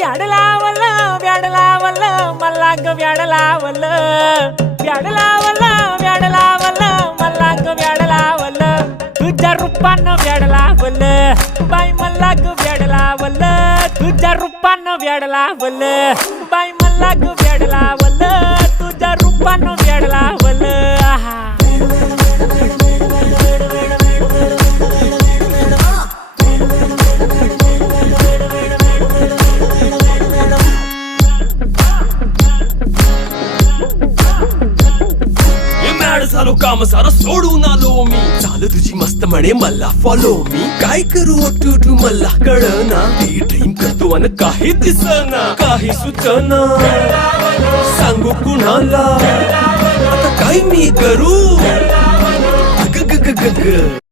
व्याड लावलं व्याड लावलं मला ग व्याड लावलं व्याड लावलं व्याड लावलं मला ग व्याड लावलं तुझ्या रूपानं व्याड लावलं बाई मला ग व्याड लावलं तुझ्या रूपानं व्याड लावलं बाई मला ग व्याड लावलं तुझ्या रूपानं व्याड लावलं आहा झालो काम सारं सोडून आलो मी चाल तुझी मस्त म्हणे मला फॉलो मी काय करू टू मला कळना ती ड्रीम करतो आणि काही दिसना काही सुचना सांगू कुणाला आता काय मी करू ग ग ग ग ग